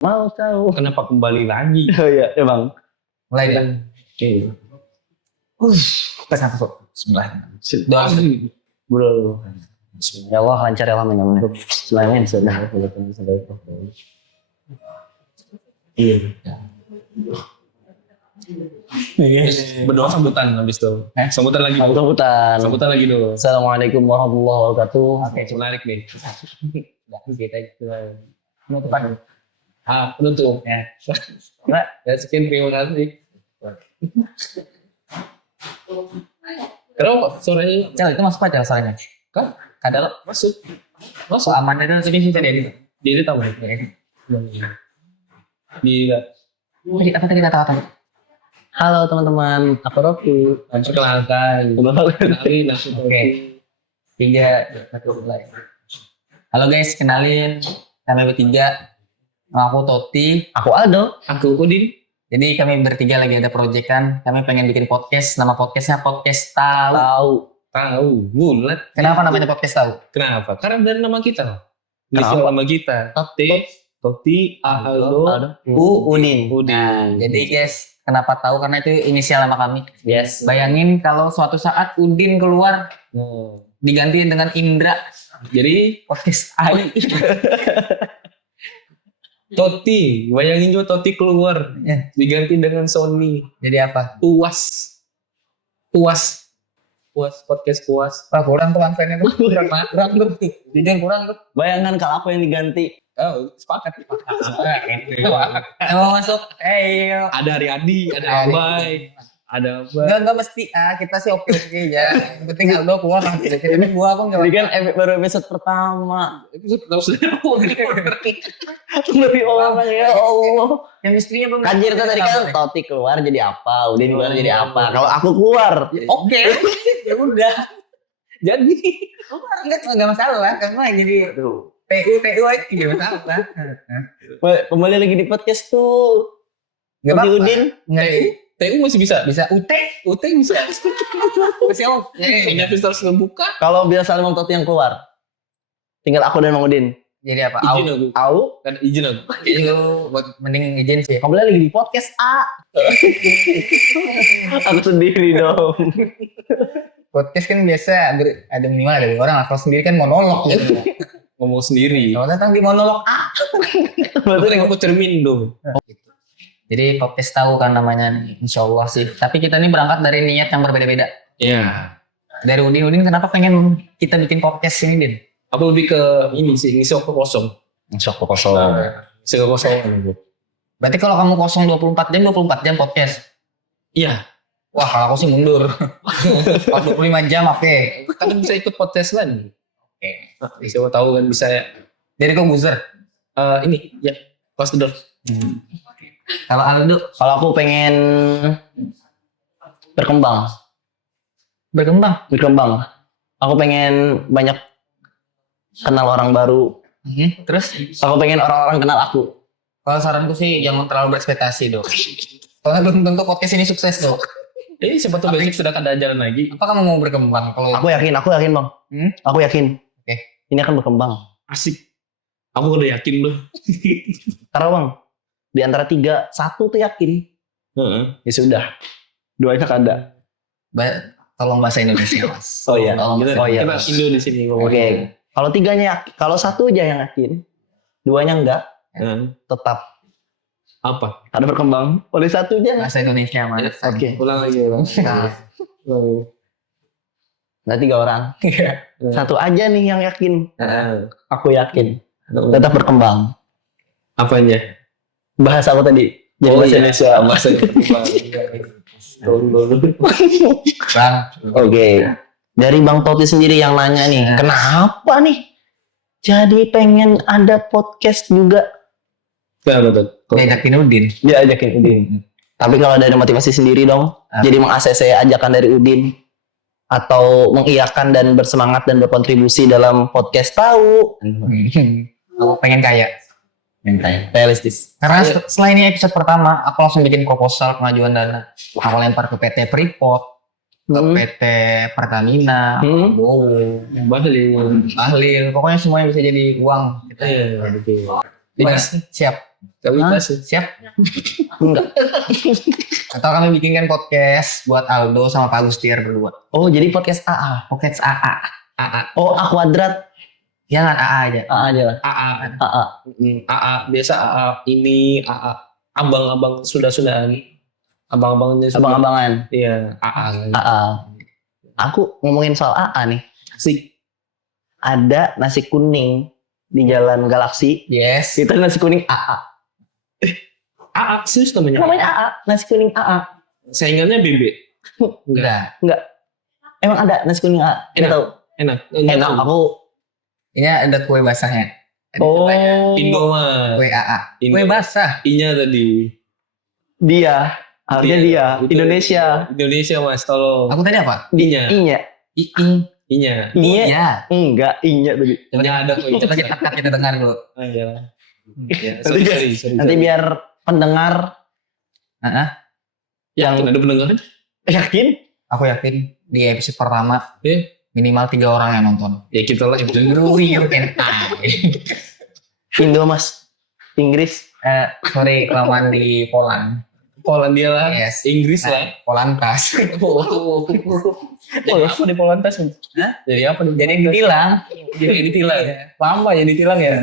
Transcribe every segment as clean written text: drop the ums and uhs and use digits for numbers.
Mau tahu Kenapa kembali lagi? oh iya emang Mulai dah. Oke. Kita sampai kok. Bismillah. Doa. bro ya Allah lancar ya Allah menang selain sudah iya Berdoa sambutan habis itu. Sambutan lagi. Sambutan lagi dulu. Assalamualaikum warahmatullahi wabarakatuh. Oke, menarik nih. Kita penutupan. Penutup. Ya. Ya sekian terima kasih. Kenapa suaranya? Cel, itu masuk aja suaranya. Kan? Kadang Masuk. masuk aman itu tapi bisa jadi. Dia tahu ya. Dia. Tadi apa tadi kata-kata? Halo teman-teman, aku Rocky. Perkenalkan. Kenalin aku. Oke. 3, 1, mulai. Halo guys, kenalin kami bertiga. Aku Toti. Aku Aldo. Aku Udin. Jadi kami bertiga lagi ada proyekan. Kami pengen bikin podcast. Nama podcastnya Podcast Tahu. Tahu. Bulat. Kenapa namanya Podcast Tahu? Kenapa? Karena dari nama kita. Inisial nama kita. Toti, Aldo, Udin. Udin. Nah, jadi guys, kenapa tahu? Karena itu inisial nama kami. Yes. Bayangin kalau suatu saat Udin keluar diganti dengan Indra. Jadi Podcast Tahu. Toti, bayangin juga Toti keluar diganti dengan Sony. Jadi apa? Puas podcast puas. Wah, kurang tuh kontennya tuh. Kurang tuh. Jujur kurang tuh. Bayangkan kalau aku yang diganti. Oh, sepakat. Mau masuk? Ayo. Ada Riyadi, ada Abai, ada apa? Enggak mesti kita sih oke aja. Yang penting Aldo keluar lah. Jadi gua aku enggak. Ini kan baru episode pertama. Episode tahu sendiri. Dari orang ya Allah. Yang istrinya belum. Kan cerita tadi kan Toti keluar jadi apa, Udin keluar jadi apa. Kalau aku keluar, Oke. Ya udah. Jadi Enggak masalah karena jadi TU aja enggak masalah. kembali lagi di podcast tuh. Enggak Toti apa-apa. Udin. TU masih bisa. Bisa UT bisa. masih oke. Punya Vista ngebuka. Kalau biasa Mang Toti yang keluar, tinggal aku dan Mang Udin. Jadi apa? Izin aku. Au, Kan izin aku. Itu buat mending izin sih. kembali lagi di podcast A. Aku sendiri dong. Podcast kan biasa ada minimal ada 2 orang. Kalau sendiri kan monolog gitu. Ngomong sendiri. Kalau datang di monolog Berarti kamu cermin dong. Jadi podcast tahu kan namanya nih, insya Allah sih. Tapi kita ini berangkat dari niat yang berbeda-beda. Iya. Dari Udin kenapa pengen kita bikin podcast ini, Din? Aku lebih ke ini sih, ngisi waktu kosong. Sok kosong. Ngisi waktu kosong. Berarti kalau kamu kosong 24 jam podcast. Iya. Wah, kalau aku sih mundur. 45 jam oke. Kan bisa ikut podcast lagi. Oke. Siapa tahu kan bisa. Dari kau buzzer. Ini ya, close the door. Kalau Aldo Kalau aku pengen berkembang. Aku pengen banyak kenal orang baru. Terus Aku pengen orang-orang kenal aku. kalau saranku sih jangan terlalu berekspektasi, Dok. Soalnya belum tentu podcast ini sukses, Dok. Ini siapa tahu besok sudah ada jalan lagi. Apa kamu mau berkembang? Kalau Aku yakin Bang. Aku yakin. Oke. Ini akan berkembang. Asik. Aku udah yakin loh. Karena Bang, di antara 3, 1 tuh yakin. Ya sudah. 2-nya kada. tolong bahasa Indonesia, Mas. Oh iya. Kita, Oh iya. kita Indo di sini. Oke. Kalau 3-nya yakin, kalau 1 aja yang yakin, 2-nya enggak, tetap Apa? ada berkembang. Oleh 1-nya. Bahasa Indonesia, Mas. Oke. Ulang lagi bang. Nah 3 orang. 1 aja nih yang yakin. Aku yakin. Tetap berkembang. Apanya? Bahasa aku tadi. Jadi bahasa Indonesia. Bahasa Indonesia. Bang, Oke. Dari Bang Toti sendiri yang nanya nih. Kenapa nih? Jadi pengen ada podcast juga. Kenapa tuh? diajakin Udin. Dia ajakin Udin. Tapi kalau dari motivasi sendiri dong. Jadi meng-ACC ajakan dari Udin. Atau mengiyakan dan bersemangat dan berkontribusi dalam podcast tahu. Aku pengen kaya. Realistis. Karena setelah ini episode pertama, aku langsung bikin proposal pengajuan dana. Aku lempar ke PT Freeport, ke PT Pertamina, Bowo, Bahlil. Ahlil, pokoknya semuanya bisa jadi uang. Iya. Gimana? Siap. Kualitas. Siap? Enggak. Atau kami bikinkan podcast buat Aldo sama Pak Gustiar berdua. Oh, jadi podcast AA. Podcast AA. AA. Oh, A kuadrat. Jangan AA aja. AA aja lah. AA. AA. AA biasa AA ini AA abang-abang sudah-sudahan. Abang-abangnya sudah. Abang-abangan. Iya, AA. AA. Aku ngomongin soal AA nih. Sik. Ada nasi kuning di Jalan Galaksi. Yes. Itu nasi kuning AA. AA serius namanya. Namanya AA, nasi kuning AA. Saingannya Bebek. Udah. Emang ada nasi kuning AA? Kita Enak. tahu. Enak. Enak. Aku. Ini ada kue basahnya. Ada Oh. Indo mah. kue AA. Indo. Kue basah. Inya tadi. Dia. Harusnya dia. Itu- Indonesia. Indonesia mas, tolong. Aku tadi apa? Inya. Inya. Inya. Inya. Iya. Enggak. Inya tadi. Inya ada kok. Coba kita dengar dulu. Oh, iya. Ya, Nanti Nanti biar pendengar Heeh. yang ada pendengar. yakin. Aku yakin di episode pertama minimal 3 orang yang nonton. Ya kita lah yang denger. You and I. Indo mas. Inggris. Sorry kelamaan di Poland. Polandia lah. Yes. Inggris lah. Polantas. Jadi apa di Polantas? Hah? Jadi apa di Jadi ditilang. Jadi ditilang. Lama ya ditilang ya.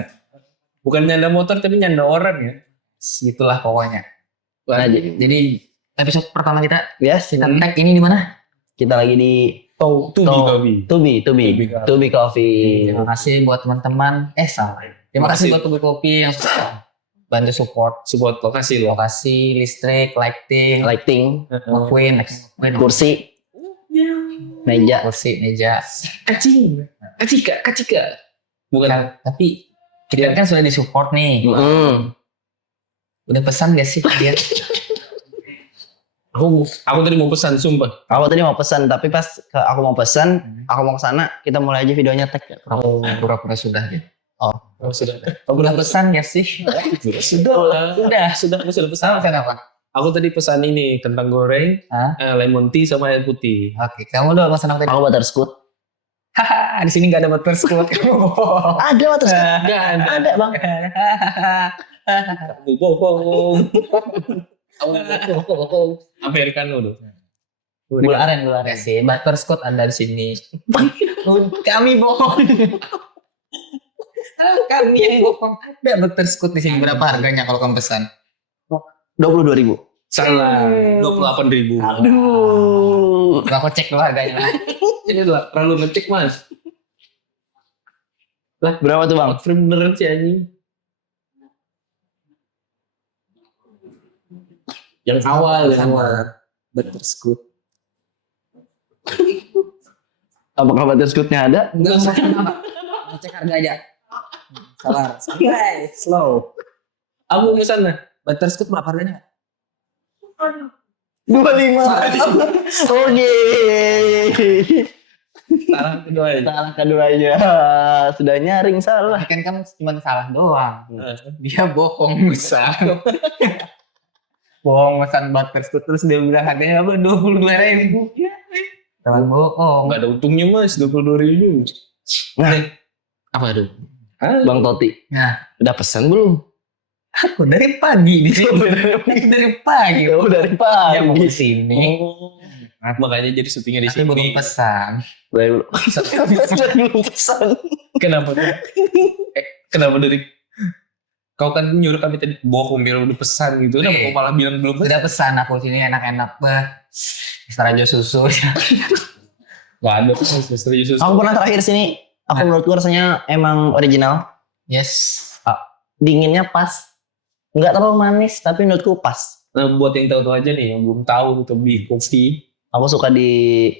Bukan nyanda motor tapi nyanda orang ya. Gitulah pokoknya. Nah, Jadi episode pertama kita Yes. kita tag ini di mana? Kita lagi di Tubi Kabi. Tubi Coffee. Terima kasih buat teman-teman. Salah. Terima kasih buat Tubi Kopi yang sudah bantu support Support lokasi loh. lokasi, listrik, lighting, Lighting. McQueen, Kursi. Meja. kursi, meja. Kacing. Kacika. Bukan. Nah, tapi kita kan sudah disupport nih. Udah pesan gak sih dia? Aku tadi mau pesan sumpah. Aku tadi mau pesan, tapi pas aku mau pesan, aku mau ke sana, kita mulai aja videonya tag. Oh, pura-pura sudah ya. Oh, sudah. Udah pesan gak sih? Sudah. Aku sudah pesan. Pesan apa? Aku tadi pesan ini kentang goreng, Hah? lemon tea sama air putih. Oke, kamu udah pesan apa tadi? Aku butterscotch. Haha, di sini gak ada butterscotch. Ada butterscotch. Enggak ada. Ada bang. Kamu bohong. Kamu bohong. Americano loh. Gula aren. Ya sih, butterscotch ada di sini. Kami bohong. Kami yang bohong. Ada butterscotch di sini. Berapa harganya kalau kamu pesan? 22.000. Salah. 28.000. Aduh. Aku cek dulu harganya. Ini lah terlalu ngecek mas. Berapa tuh bang? Free beneran sih anjing. Yang awal. Butterscotch. Apakah butterscotchnya ada? Enggak usah. Cek harga aja. Sabar. Santai. Slow. Aku kesana. Butterscotch berapa harganya? 25. Oke. Salah kedua ini. Salah keduanya. Sudah nyaring salah. Kan kamu cuma salah doang. Dia bohong besar. Bohong pesan butterscotch terus dia bilang harganya apa? 22.000. Jangan bohong. Enggak ada untungnya mas. 22.000. Nah, Apa tuh? Bang Toti. Nah, Udah pesan belum? aku dari pagi di sini. Dari pagi. Oh, dari Ya mau pagi. kesini. Makanya jadi syutingnya di Tapi belum sini. pesan. Belum pesan. Kenapa tuh? Kenapa dari kau kan nyuruh kami tadi bohong biar udah pesan gitu. Kenapa kau malah bilang belum pesan? Udah pesan aku sini enak-enak bah. Raja susu. Gak ada pesan serius. Aku pernah terakhir sini. Aku menurutku rasanya emang original. Yes. Dinginnya pas. Nggak terlalu manis, tapi menurutku pas. Nah buat yang tahu-tahu aja nih, yang belum tahu Tobi kopi. Aku suka di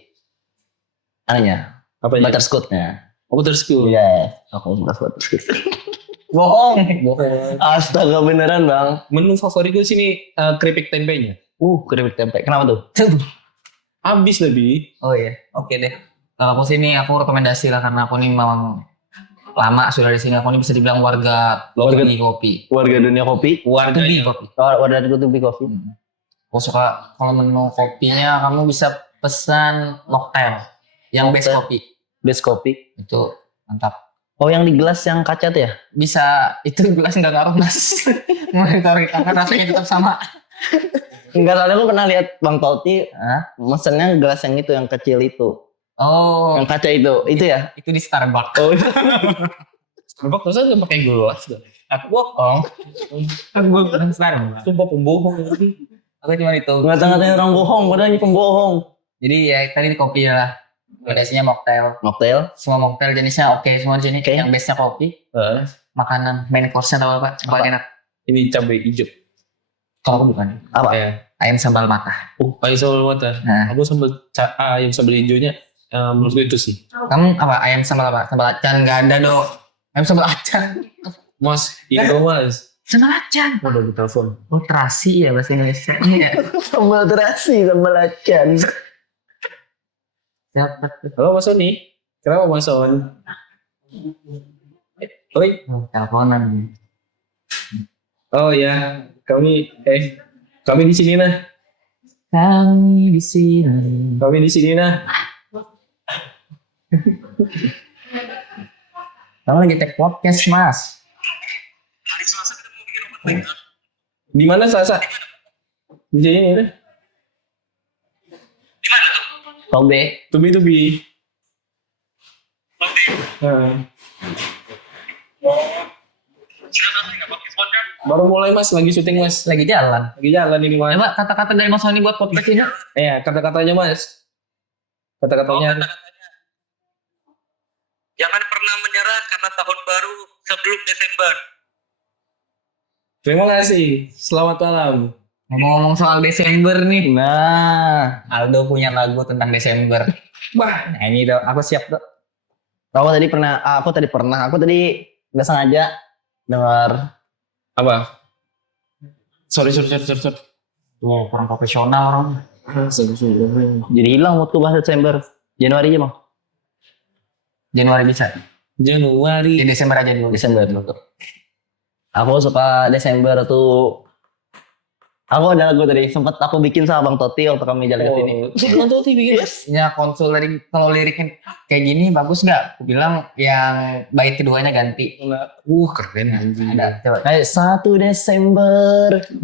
anehnya, Apa ya? butterscotchnya. Aku terus cool. Iya, aku suka butterscotch. Bohong. Bohong. Astaga beneran bang. Menu favorit gue sini keripik tempenya. Keripik tempe. Kenapa tuh? Habis lebih. Oh iya, oke deh. Kalau aku sini aku rekomendasi lah karena aku nih memang lama sudah di sini. Aku nih bisa dibilang warga Tubi Kopi. Warga dunia kopi. Tubi Kopi. Warga Tubi kopi. Aku suka kalau menu kopinya kamu bisa pesan mocktail yang best Mocktail. kopi Best kopi. itu mantap. Oh, yang di gelas yang kaca tuh ya? Bisa itu gelas nggak ngaruh mas. Monitoring karena rasanya tetap sama. Enggak, soalnya aku pernah lihat Bang Tauti Hah? mesennya gelas yang itu, yang kecil itu. Oh, Yang kaca itu ya? itu di Starbucks. Oh, Starbucks masa nggak pakai gelas dah? Aku bohong. Kan gue bilang Starbucks. Sumpah pembohong ini. Aku cuma itu. ngata-ngatain orang bohong, padahal ini pembohong. Jadi ya tadi kopi lah. Gradasinya mocktail. Mocktail. Semua mocktail jenisnya oke semua di sini. Oke. Yang base-nya kopi. Makanan main course-nya tau apa? Yang paling enak. Ini cabai hijau. Kalau aku bukan. Apa? Ya. Ayam sambal mata. Oh, pakai sambal mata. Nah, Aku ayam sambal hijaunya. Menurut gue itu sih. kamu apa? Ayam sambal apa? Sambal acan nggak ada dong. Ayam sambal acan. Mas, itu mas. Sambal acan. Udah ditelepon. Oh terasi ya bahasa Indonesia. Iya. Sambal terasi, sambal acan. Siapa? Halo Mas Sony. Kenapa Mas Sony? Oi. Teleponan. Oh ya, kami di sini nah. Kami di sini. Kami di sini nah. Kamu lagi take podcast mas. Di mana Sasa? Di sini nah. Tobe. Tubi. Baru mulai mas, lagi syuting mas. Lagi jalan. Lagi jalan ini mas. Coba kata-kata dari Mas Sony buat podcast ini. Ya, kata-katanya mas. Kata-katanya. Jangan pernah menyerah karena tahun baru sebelum Desember. Terima kasih. Selamat malam. Ngomong-ngomong soal Desember nih. Nah, Aldo punya lagu tentang Desember. Bah, Nah ini dong, aku siap dong. aku tadi nggak sengaja dengar apa? Sorry. Tuh, kurang profesional orang. jadi hilang moodku bahas Desember. Januari aja, Bang. Januari bisa. Januari. Di Desember aja dulu. Desember dulu. Aku suka Desember tuh. Aku ada lagu tadi sempat aku bikin sama Bang Toti waktu kami jalan ke sini. Bang Toti bikin. Ya konsul tadi kalau liriknya kayak gini bagus nggak? Aku bilang yang bait keduanya ganti. Keren anjing. Ada coba. Kayak 1 Desember, 2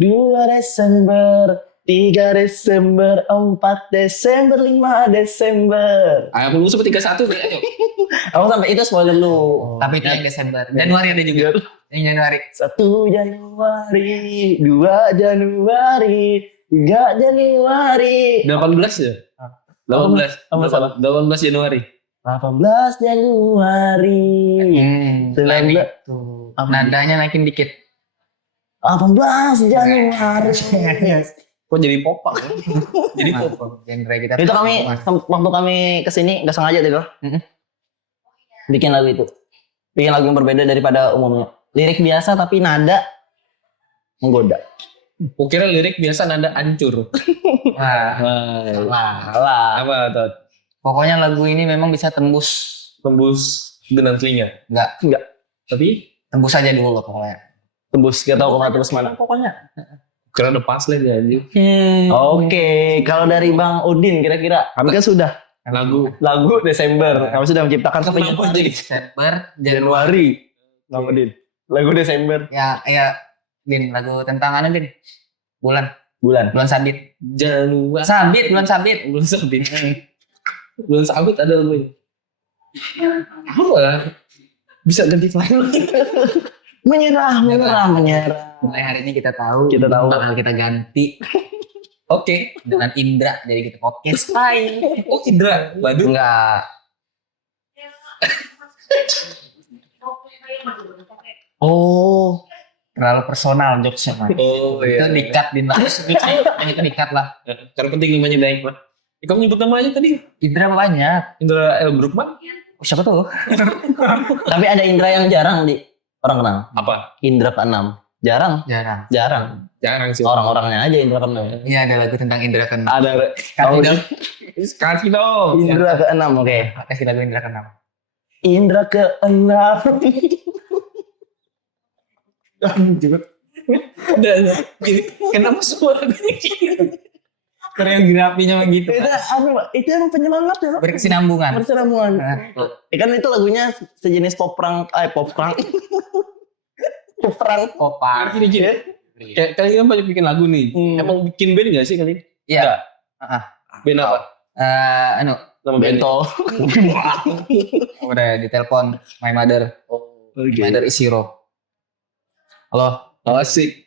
Desember, 3 Desember, 4 Desember, 5 Desember. Aku lu seperti 31 ayo. Aku sampai itu spoiler lu. Tapi itu yang Desember. Januari ada juga. Yang Januari. 1 Januari, 2 Januari, 3 Januari, 18 ya? 18. Apa salah? 18 Januari. 18 Januari, Selain 19 itu. Nadanya naikin dikit. 18 Januari. Kok jadi popang? Jadi popang. Genre kita. Itu kami waktu kami kesini nggak sengaja tuh loh. Bikin lagu itu. Bikin lagu yang berbeda daripada umumnya. Lirik biasa tapi nada menggoda. Kukira lirik biasa nada hancur. Wah, Alah. Apa tuh? pokoknya lagu ini memang bisa tembus. Tembus dengan telinga. Enggak, Tapi tembus aja dulu pokoknya. Tembus gak tahu kemana terus mana. Pokoknya. kira udah pas lah ya anjing. Oke, kalau dari Bang Udin kira-kira kami kan sudah Lagu. lagu Desember. Kami sudah menciptakan sampai Kenapa jadi? Desember, Januari. Bang Udin. Lagu Desember. ya Din, lagu tentang anu Din. Bulan sabit. Januari. Bulan sabit. Belum sabit. Belum sabit ada lagu ini. Apa? Bisa ganti lagu. Menyerah. Mulai hari ini kita tahu. Kita tahu. Bakal kita ganti Oke. dengan Indra dari kita podcast. Hai. Oh Indra. Badut. Enggak. Oh, Terlalu personal jokesnya Mas. Oh Itu iya. dikat Din lah. Yang itu dikat lah. Karena penting namanya naik lah. Kamu nyebut namanya tadi? Indra banyak. Indra L. Brookman? Siapa tuh? tapi ada Indra yang jarang di orang kenal. Apa? Indra ke-6. Jarang. Jarang. Jarang sih. Orang-orangnya aja Indra ke-6. Iya ada lagu tentang Indra ke-6. Ada. Kasih dong. Kasih dong. Indra ke-6, oke. Kasih lagu Indra ke-6. Indra ke-6. Dan kenapa suaranya gini? Koreografinya begitu. Itu yang penyemangat ya. Berkesinambungan. Berkesinambungan. Nah, Kan itu lagunya sejenis pop punk. Pop punk. Pop punk. Opa. Gini. Kayak kalian kan banyak bikin lagu nih. Emang bikin band gak sih kalian? Iya. Enggak. Band apa? Anu, Nama bandnya? Bento. udah ditelepon my mother. My mother is hero. Halo, Asik.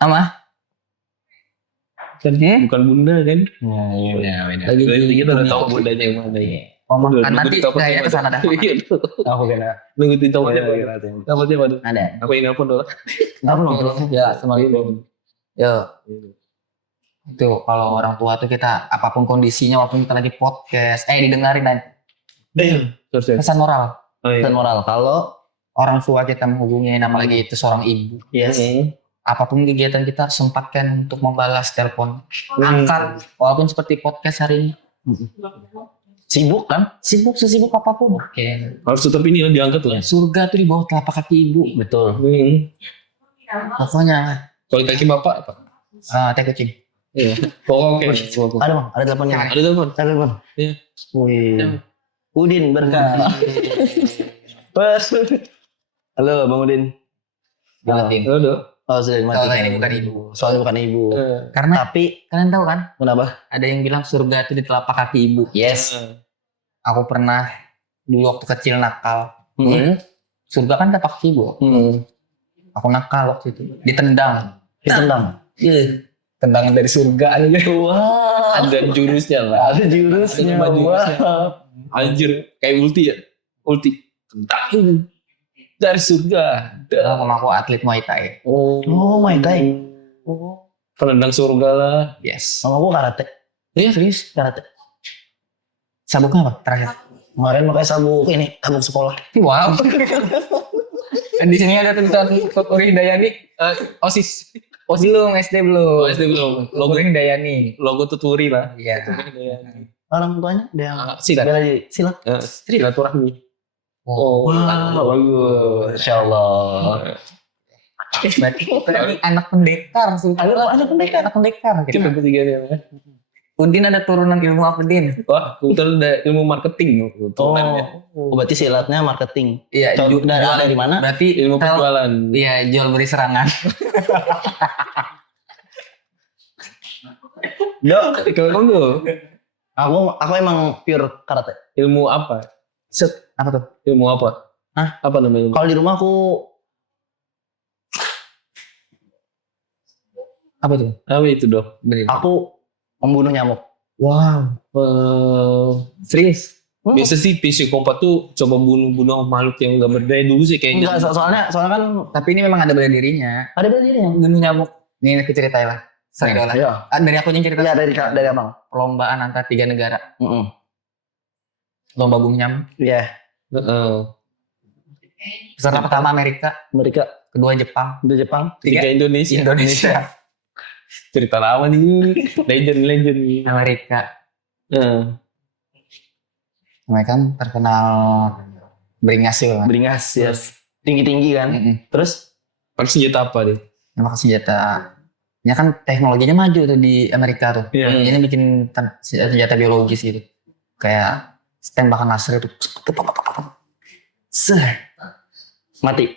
Ama? Kan bukan bunda kan? Iya, beda. Lagi kita udah bumi. tahu bundanya yang mana ya. Kan nanti saya kesana dah. Aku kena. Nunggu di tahu aja. Tahu aja waduh. Ada. Aku ini apa dulu? Ya, sama itu. Yo. Itu kalau orang tua tuh kita apapun kondisinya, walaupun kita lagi podcast, didengarin aja. Terus. Pesan moral. Dan moral kalau Orang tua kita menghubungi, apalagi itu seorang ibu. yes. Apapun kegiatan kita sempatkan untuk membalas telepon. Angkat, walaupun seperti podcast hari ini. Sibuk kan? Sibuk sesibuk apapun. Oke. Harus tetap ini lah diangkat lah. Surga tuh di bawah telapak kaki ibu. Betul. Pokoknya Kalau kaki bapak apa? teh kucing. Iya. Oh, oke. Ada bang, ada teleponnya. Ada telepon. Ada telepon. Iya. Wih. Udin berkah. Pas. Halo Bang Udin. Dimatiin. Halo. Oh sudah dimatikan. Soalnya ini bukan ibu. Soalnya bukan ibu. Karena Tapi kalian tahu kan, kenapa? ada yang bilang surga itu di telapak kaki ibu. Yes. Aku pernah dulu waktu kecil nakal. Surga kan telapak kaki ibu. Aku nakal waktu itu. Ditendang. Ditendang. Iya. Tendangan dari surga aja. Wah. Ada jurusnya lah. Ada jurusnya. Ada jurusnya. Wah. Anjir, kayak ulti ya. Ulti. Tentang dari surga. Mama aku atlet Muay Thai. Oh my god. Penendang surga lah. Yes. Sama aku karate. Iya serius. Karate. Sabuknya apa terakhir? Kemarin pakai sabuk ini, sabuk sekolah. Wow. Dan di sini ada tulisan Tuturi Hidayani. OSIS. OSIS belum, SD belum. SD belum. Logo Hidayani. Logo tuturi lah. Iya. Orang tuanya ada yang Silat. bela diri. Silat. Silaturahmi. Oh. Wow, bagus. Insya Allah. Berarti anak pendekar. Anak pendekar. Anak pendekar. Kita Gitu. bertiganya. Udin ada turunan ilmu apa Din? Wah, kebetulan ada ilmu marketing. Oh, berarti silatnya marketing. Iya. Dari mana? Berarti Ilmu penjualan. Iya, jual beri serangan. Kalau kamu Aku emang pure karate. ilmu apa? Apa tuh? Ilmu apa? Hah? Apa namanya? Kalau di rumah aku Apa tuh? Apa itu dok? Beri. aku membunuh nyamuk. Wow. Serius? Biasa sih psikopat tuh coba bunuh makhluk yang gak berdaya dulu sih kayaknya. Enggak, soalnya kan Tapi ini memang ada bela dirinya. ada bela dirinya. Bunuh nyamuk. Ini aku ceritain lah. Sering lah. Iya. Dari aku yang cerita. Iya dari abang. Perlombaan antar 3 negara. Lomba bunuh nyamuk. Iya. Peserta pertama Amerika. Mereka Kedua Jepang. di Jepang. Tiga Indonesia. Indonesia. Cerita lama nih. Legend nih. Amerika. Mereka kan terkenal beringas sih. Beringas, yes. Tinggi-tinggi kan. Terus Pakai senjata apa deh? Nama senjata. Ya kan teknologinya maju tuh di Amerika tuh. Iya. Ini bikin senjata biologis gitu. Kayak tembakan laser itu. mati.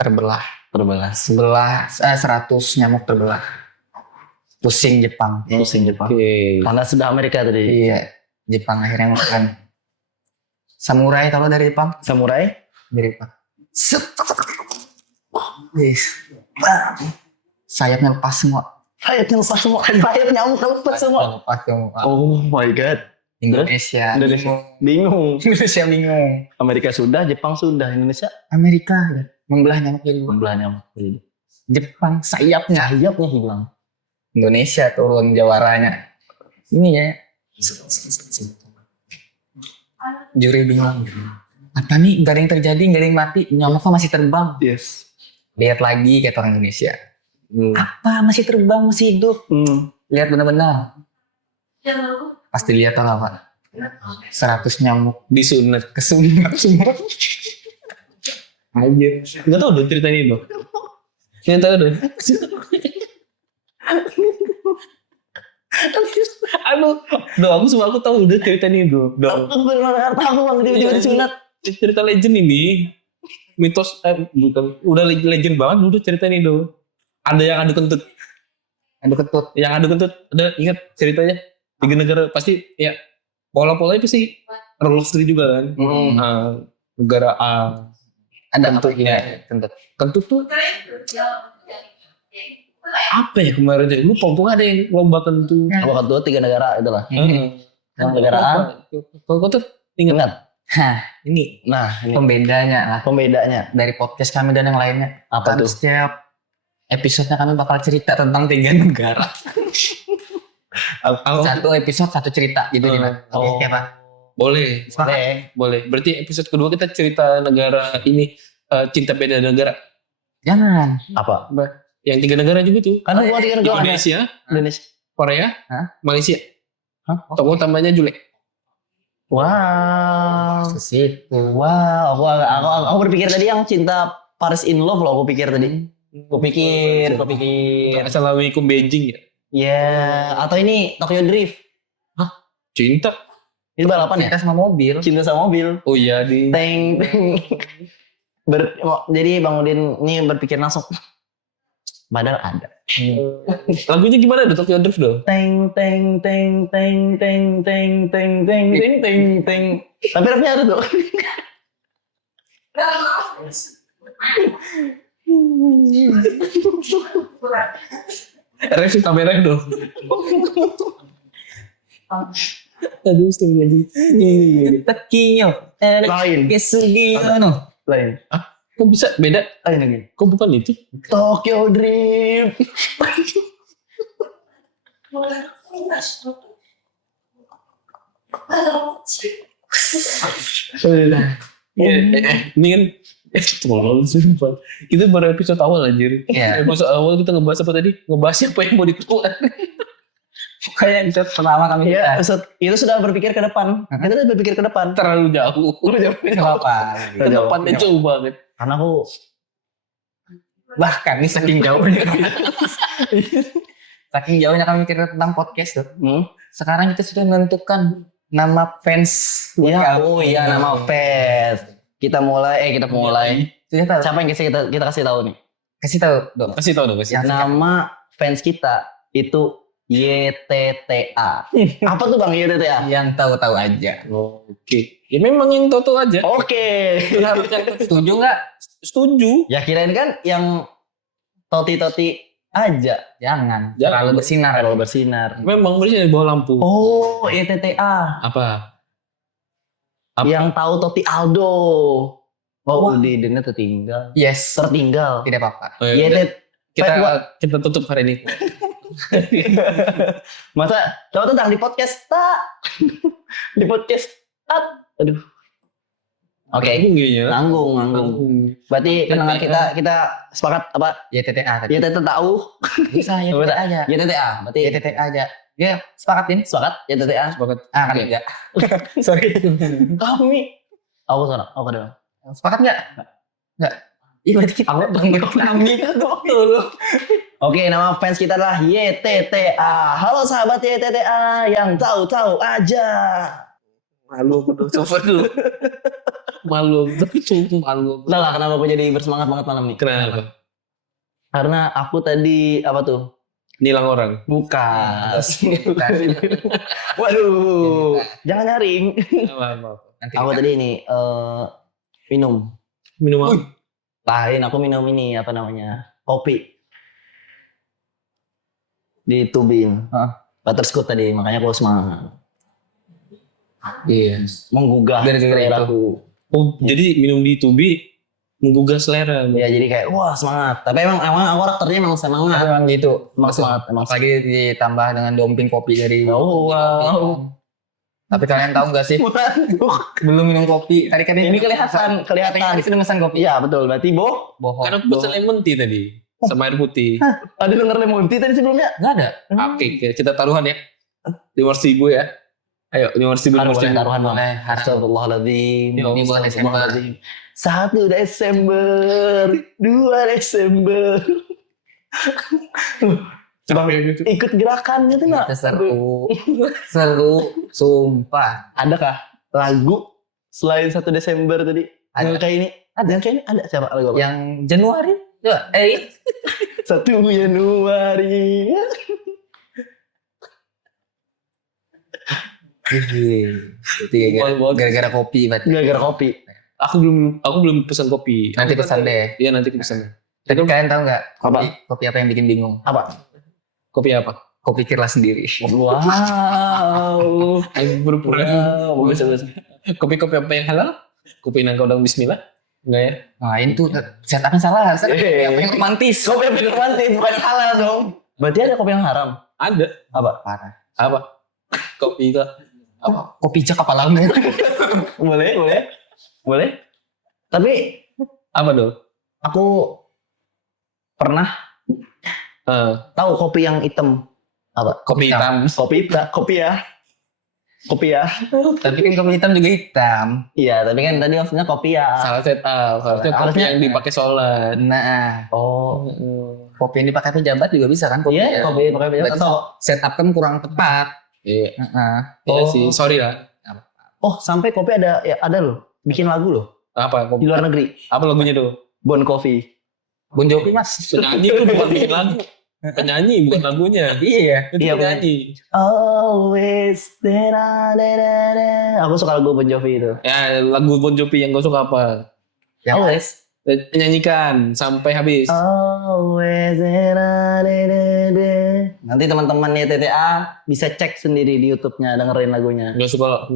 Terbelah. Terbelah. 100 nyamuk terbelah. Pusing Jepang. Pusing Jepang. Oke. Karena sudah Amerika tadi. Iya. Jepang akhirnya makan. Samurai tahu dari Jepang? Samurai. Dari Jepang. Yes. Sayapnya lepas semua. Sayapnya lepas semua. Sayap nyamuk lepas semua. Lepas semua. Oh my god. Indonesia. Bingung. Indonesia bingung. Amerika sudah, Jepang sudah, Indonesia Amerika membelah nyamuk jadi dua. membelah nyamuk. Jepang sayapnya. Sayapnya hilang. Indonesia turun jawaranya. Ini ya. Juri bingung. Apa nih? Gak ada yang terjadi, gak ada yang mati. Nyamuknya masih terbang. Yes. Lihat lagi kata orang Indonesia. Apa? Masih terbang, masih hidup. Lihat benar-benar. Pasti lihat lah Pak. 100 nyamuk Disunat. kesunat semua. Anjir. Gak tau dong ceritanya itu. Yang tahu dong. Aduh, aku tahu udah cerita ini bro. Aku benar-benar tahu bang tiba-tiba disunat. Cerita legend ini, mitos bukan, udah legend banget udah cerita ini do. Ada yang adu kentut, ada ingat ceritanya? 3 negara pasti ya pola-pola itu sih revolusi juga kan. Negara A Ada kentutnya. Kentut tuh apa ya kemarin deh? Lu pompong ada yang lomba kentut. Apa kedua 3 negara itulah. Yang negara A. Kau tuh ingat Hah, ini? Nah, ini pembedanya lah pembedanya. dari podcast kami dan yang lainnya. Apa Kan tuh? setiap episodenya kami bakal cerita tentang 3 negara. Satu episode satu cerita gitu gimana? Oh. Oke apa? Boleh, boleh. Berarti episode kedua kita cerita negara ini cinta beda negara. Jangan. Apa? Yang 3 negara juga tuh. Kan gua 3 negara. Indonesia, Indonesia. Korea, Hah? Malaysia. Hah? Tokoh utamanya jelek. Wow. Ke situ. Wow, aku berpikir tadi yang cinta Paris in Love loh, aku pikir tadi. Aku pikir. Asalawi ke Beijing ya. Ya, atau ini Tokyo Drift. Cinta. Itu balapan ya? Kita sama mobil. Cinta sama mobil. Oh iya di. Teng. Jadi Bang Udin ini berpikir langsung. Padahal ada. Lagunya gimana tuh Tokyo Drift dong? Teng teng teng teng teng teng teng teng teng teng teng. Tapi rapnya ada tuh. Ref tambah ref dong. Aduh, astagfirullahaladzim. Tekiyo. Lain. Kesugiyo no. Lain. Kok bisa beda? Lain lagi. Kok bukan itu? Tokyo Drift. Ini kan tolong sumpah. Itu baru episode awal anjir. Iya. Episode awal kita ngebahas apa tadi? Ngebahas siapa yang mau dikeluar. Kayak episode pertama kami Iya, itu sudah berpikir ke depan. Kita udah berpikir ke depan. Terlalu jauh. apa? Ke depannya jauh banget. Karena aku Bahkan nih saking jauhnya. Saking jauhnya kami mikir tentang podcast tuh. Sekarang kita sudah menentukan nama fans. ya, oh iya nama fans. Kita mulai. Sudah tahu. Siapa yang kita kasih tahu nih? Kasih tahu dong. Kasih tau dong, kasih. Nama fans kita itu YTTA. Apa tuh Bang YTTA? Yang tahu-tahu aja. Oke. Ya memang yang tahu aja. Oke. Setuju nggak? Setuju. Ya kirain kan yang toti-toti aja. Jangan. Jangan. Terlalu bersinar. Kalau bersinar. Memang bersih di bawah lampu. Oh, YTTA. Apa? Yang tahu Toti Aldo. Oh, Udinnya tertinggal. Yes. Tertinggal. Tidak apa-apa. Oh, ya udah. YTTA. kita tutup hari ini. Masa tahu tentang di podcast tak? Di podcast tak? Aduh. Oke. Nanggung. Berarti pendengar kita sepakat apa? YTTA tadi. YTTA tahu. Bisa YTTA aja. YTTA. Berarti YTTA aja. Ya, sepakatin. sepakat YTTA. Ah, kan enggak. Sorry. Kami. Aku sana. Aku ada. Sepakat enggak? Enggak. Iya, berarti kita kami dulu. Oke, nama fans kita adalah YTTA. Halo sahabat YTTA yang tahu-tahu aja. Malu coba dulu. Malu, tapi cukup malu. Tahu lah kenapa aku jadi bersemangat banget malam ini? Kenapa? Karena aku tadi apa tuh? Nilang orang. Bukan. Waduh, jangan nyaring. Nanti Aku tadi ini minum. Minum apa? Lain, aku minum ini apa namanya? Kopi. Di Tubing. Butterscotch tadi, makanya aku semangat. Iya. Menggugah Gara-gara itu. aku. Oh, jadi minum di Tubi menggugah selera. Ya jadi kayak wah semangat. Tapi emang aku karakternya emang semangat. Emang gitu. Emang semangat. Emang semangat. Lagi ditambah dengan domping kopi dari Oh, wow. Tapi kalian tahu nggak sih? Belum minum kopi. Tadi kan Ini kelihatan. Tadi sudah pesan kopi. Iya betul. Berarti Bohong. Karena aku pesan lemon tea tadi sama air putih. ada denger lemon tea tadi sebelumnya? Nggak ada. Oke, kita taruhan ya. 500.000 ya. Ayo 500.000. Kan boleh taruhan bang. Boleh, harap. Astagfirullahaladzim. Ini bulan Desember. 1 Desember, 2 Desember. Bang, Capek gitu. ikut gerakannya tuh nggak? Itu seru, sumpah. Adakah lagu selain 1 Desember tadi? Ada. Yang kayak ini? Ada yang kayak ini? Ada siapa lagu apa? Yang Januari, coba, 1 Januari. Itu gara-gara kopi berarti. Gara-gara kopi. Aku belum pesan kopi. Nanti Aku pesan deh. Iya nanti pesan. Tapi kalian tahu nggak Apa? kopi apa yang bikin bingung? Apa? Kopi apa? Kopi Kirlas sendiri. Wow. Aku pura-pura. Wow. Bagus. Kopi-kopi apa yang halal? Kopi nangka udang bismillah? Enggak ya? Nah itu setupnya salah. Harusnya kopi Eh. apa yang romantis. Kopi yang bikin romantis, bukan halal dong. Berarti ada kopi yang haram? Ada. Apa? Parah. Apa? Kopi itu. Apa? Kopi jak apa lamu? Boleh. Tapi Apa dong? aku pernah tahu kopi yang hitam. Apa? Kopi hitam. Kopi ya. Tapi kan kopi hitam juga hitam. Iya, tapi kan tadi maksudnya kopi ya. Salah setup. Harusnya kopi Harusnya- yang dipakai sholat. Nah, Oh. kopi yang dipakai pejabat juga bisa kan? Kopi Iya, kopi pakai Berarti atau setup kan kurang tepat. Iya. Heeh. Iya Oh. sih. Sorry lah. oh, sampai kopi ada loh. Bikin lagu loh Apa? di Kopi? luar negeri. Apa lagunya tuh? Bon Coffee. Bon Jovi mas. Penyanyi tuh bukan bikin lagu. Penyanyi bukan lagunya. Iya. Itu Iya, penyanyi. Always. Aku suka lagu Bon Jovi itu. Ya lagu Bon Jovi yang kau suka apa? Yang Always. Nyanyikan sampai habis. Always. Nanti teman-teman TTA bisa cek sendiri di YouTube-nya, dengerin lagunya. Gak suka.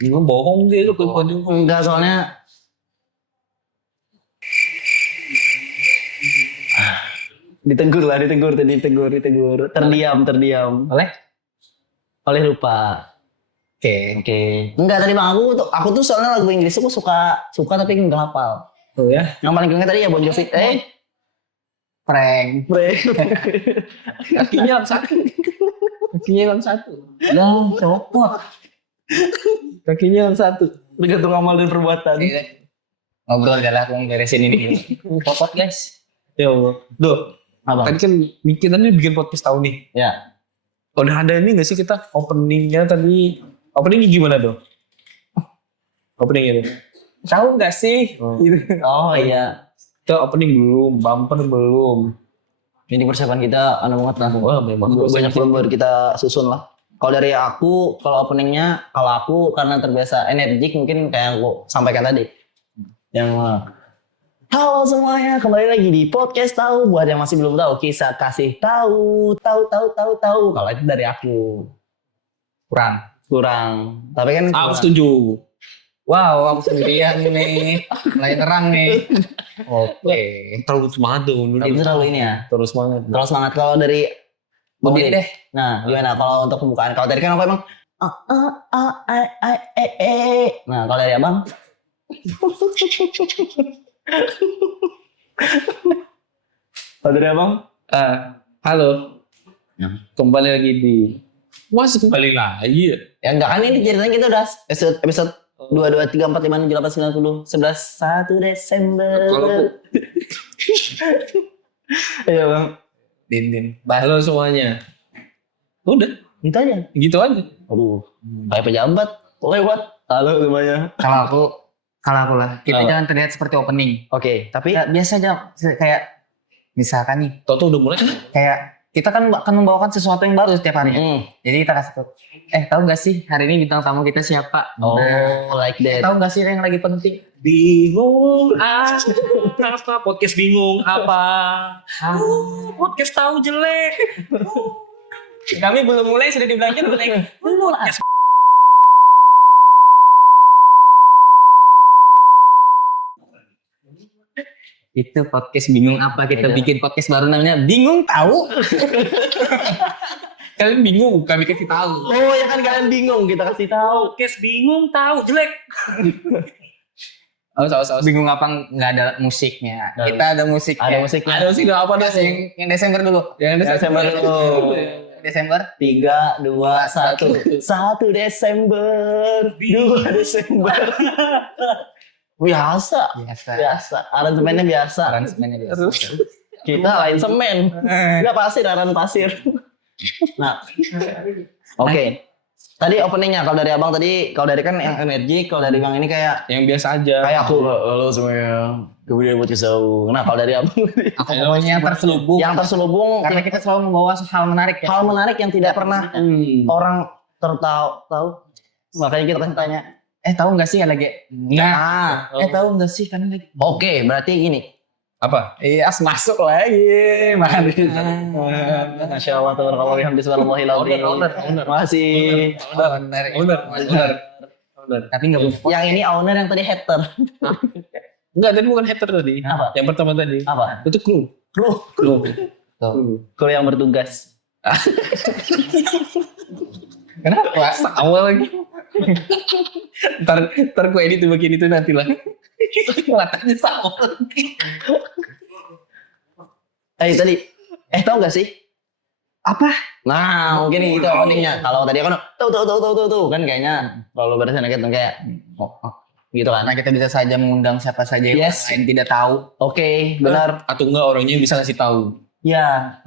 Lu bohong sih lu Bon Jovi. Enggak, soalnya ditegur. Terdiam. Oleh lupa. Oke. Enggak, tadi Bang, aku tuh soalnya lagu Inggris aku suka tapi enggak hafal. Oh ya. Yang paling ingat tadi ya Bon Jovi. prank. Kakinya satu. Kakinya satu. Yang copot. Kakinya satu. Tergantung amal dan perbuatan. Ngobrol adalah aku beresin ini. Copot guys. Ya Allah. Duh. Apa? Tadi kan kita nih bikin podcast tahu nih. Ya. Udah ada ini gak sih kita openingnya tadi? Openingnya gimana dong? Openingnya tuh. Tahu gak sih? Oh iya. Kita opening belum, bumper belum. Ini persiapan kita banget lah. Wah, memang Banyak yang baru kita susun lah. Kalau dari aku, kalau openingnya, kalau aku karena terbiasa energik mungkin kayak aku sampaikan tadi. Yang halo semuanya, kembali lagi di podcast tahu. Buat yang masih belum tahu, kisah kasih tahu. Kalau itu dari aku kurang. Tapi kan Aku setuju. Wow, aku sendirian nih. Mulai terang nih. Oke. Terlalu semangat tuh. itu terlalu ini ya. Terus semangat. Terlalu semangat kalau dari Begini deh. Nah, gimana kalau untuk pembukaan? Kalau tadi kan aku emang Nah, kalau dari Abang? Kalau dari Abang? Halo. Ya. Kembali lagi di. Masih kembali lagi ya? Ya enggak kan ini ceritanya kita udah episode 2, 3, 4, 5, 6, 7, 8, 9, 10, 11, 1 Desember. Kalau Iya Bang. Din. halo semuanya. Udah, Gitu aja. gitu aja. Aduh, kayak pejabat. Oke, buat. Halo semuanya. Kalau aku lah. Kita Apa? jangan terlihat seperti opening. Oke, tapi Ya, biasa aja kayak misalkan nih, Toto udah mulai. kayak kita kan akan membawakan sesuatu yang baru setiap hari. Jadi kita kasih tahu. Tahu gak sih hari ini bintang tamu kita siapa? oh, Nah, like that. tahu gak sih yang lagi penting? Bingung apa? Podcast bingung apa? Podcast tahu jelek. Kami belum mulai sudah dibilang jelek. Itu podcast bingung apa? Kita Iya. bikin podcast baru namanya bingung tahu. Kalian bingung, kami kasih tahu. Oh, ya kan kalian bingung, kita kasih tahu. Podcast bingung tahu jelek. Awas. Bingung apa nggak ada musiknya? Ada. Kita ada musiknya. Ada musiknya. Ada sih nggak apa Mas, deh. yang Desember dulu. Yang Desember dulu. Desember. 3, 2, 1. 1 Desember. 2 Desember. Biasa. Aransemennya biasa. Aransemennya biasa. Kita lain semen. Enggak pasir, aran pasir. Nah, oke. Tadi openingnya kalau dari abang tadi, kalau dari kan yang energik, kalau dari bang ini kayak Yang biasa aja. aku halo semuanya kemudian buat kisau. Nah kalau dari abang tadi, Aku pokoknya yang terselubung. yang terselubung Karena kita selalu membawa hal menarik ya. hal menarik yang tidak pernah orang tahu. Makanya kita kan tanya. Tahu nggak sih lagi? Nah, Tahu nggak sih kan lagi? oke, berarti gini. Apa? Iya, masuk lagi. Mari. Masya Allah, tabarakallah, alhamdulillahirobbilalamin. Owner. Masih. Owner. Tapi nggak boleh. Yang ini owner, yang tadi hater. Enggak, tadi bukan hater tadi. Apa? Yang pertama tadi. Apa? Itu kru. Kru Kru yang bertugas. Kenapa? Awal lagi. ntar gue edit bagian itu nanti lah. Matanya sama lagi. Tadi. Tahu nggak sih? Apa? Nah, mungkin itu openingnya. Kalau tadi kan tahu kan kayaknya kalau barusan kayak gitu kan. Karena kita bisa saja mengundang siapa saja yang Yes. lain tidak tahu. Oke, benar. Atau enggak orangnya bisa ngasih tahu. Ya,